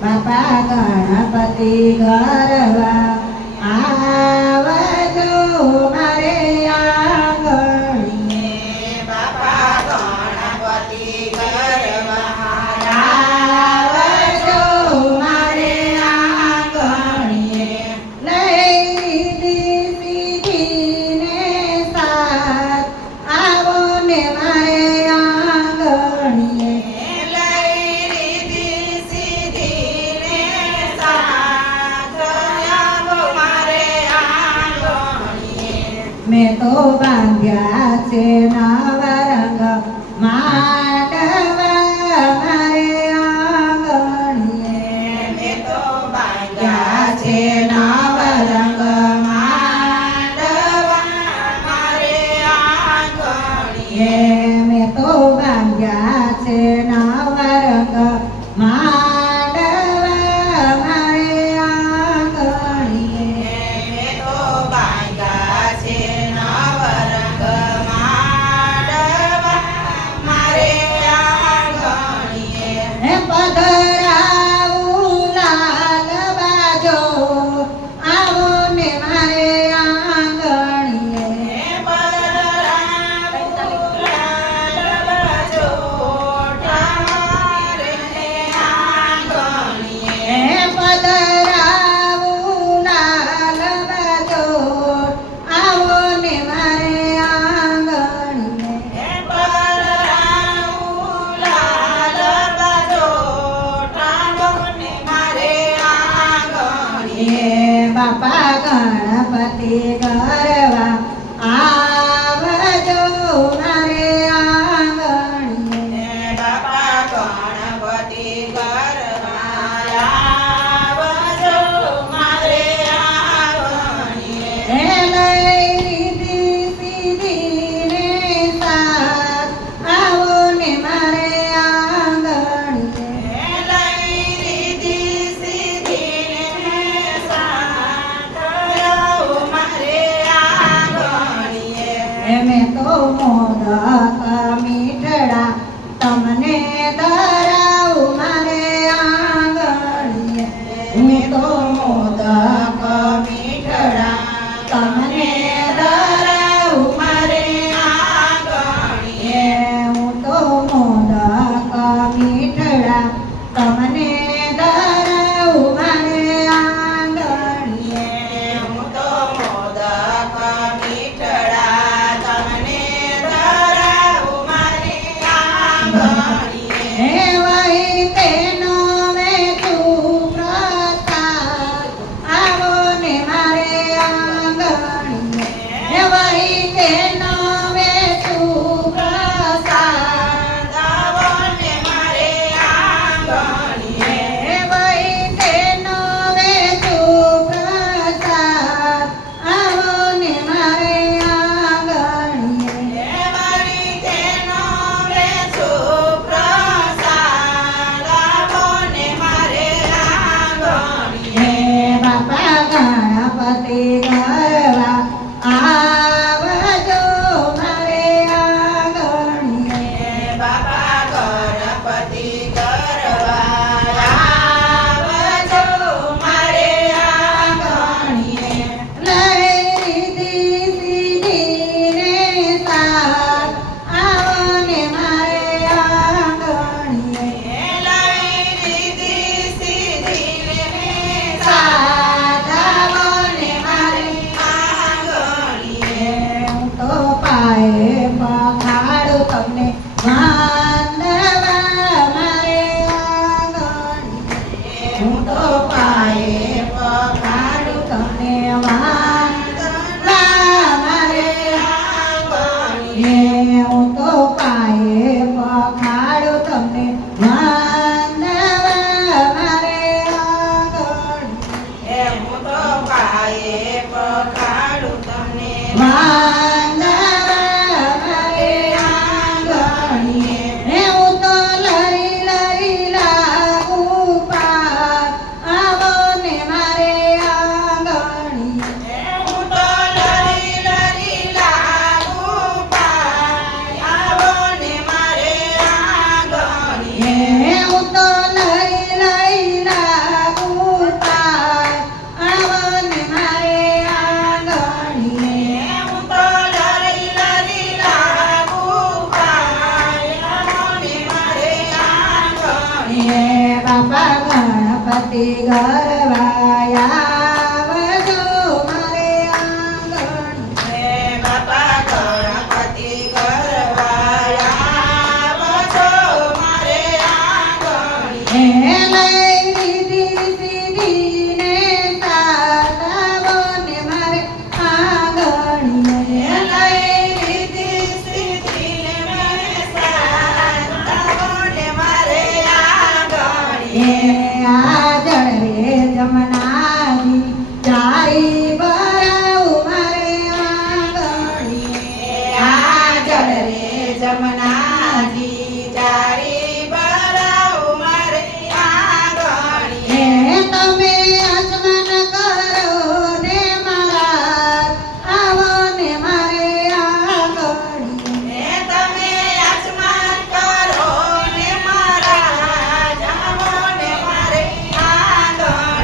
બાપા ગણપતિ ગરવા આવજો મારે આગળ બાપા ગણપતિ ગરવા મેં તો બાંધ્યા છે નવા રંગ. મા Senhor. Ganpati donde Hey, God.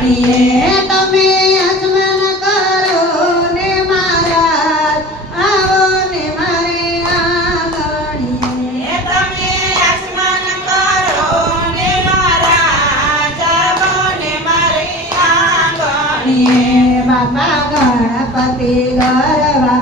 વાણીએ તમે અજમન કરો ને મારા આવો ને મારે આંગણીએ. તમે અજમન કરો ને મારા જાવો ને મારે આંગણીએ. બાપા ગણપતિ ગરવા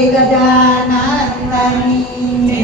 Pegadana Rani